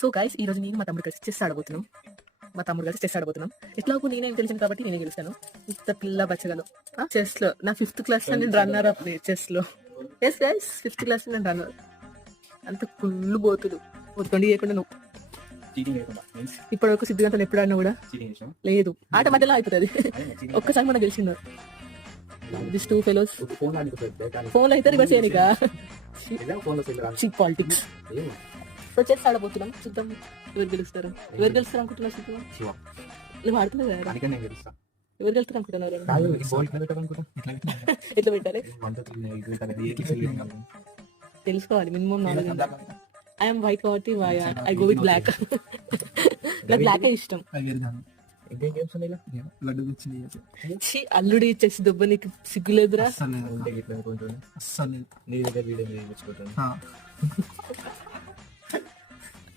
So guys ఈ రోజు నేను మా తమ్ముడు కలిసి చెస్ ఆడబోతున్నాం. ఎట్లాగో నేనే తెలిసింది కాబట్టి నేనే గెలుస్తాను. ఇంత పిల్ల బచ్చగలు చెస్ లో నా 5th క్లాస్ లో నేను రన్నర్ అప్ చెస్ లో. ఎస్ గైస్ 5th క్లాస్ లో నేను రన్నర్. అంత కుళ్ళు పోతుడు ఒత్తండి చేయకుండా నువ్వు ఇప్పటివరకు సిద్ధిగంతలు ఎప్పుడు ఆడినా కూడా లేదు, ఆట మధ్యలో అయిపోతుంది. ఒక్కసారి మనం గెలిచినారు. దిస్ టూ ఫెలోస్ ఫోన్ అయితే రివర్స్ చేయనిక పాలిటిక్స్. సో చెస్ ఆడబోతున్నాం, చూద్దాం ఎవరు గెలుస్తారు అనుకుంటున్నారు. చూద్దాం నువ్వు ఆడుతున్నావు కదా, ఎవరు గెలుస్తారు అనుకుంటున్నారు? ఎట్లా పెట్టాలి తెలుసుకోవాలి, మినిమం నాలెడ్జ్ ఉండాలి. ఐఎమ్ వైట్ కాబట్టి ఐ గో విత్ బ్లాక్. నాకు బ్లాక్ ఇష్టం. అల్లుడి చెస్ దెబ్బ నీకు సిగ్గులేదురా?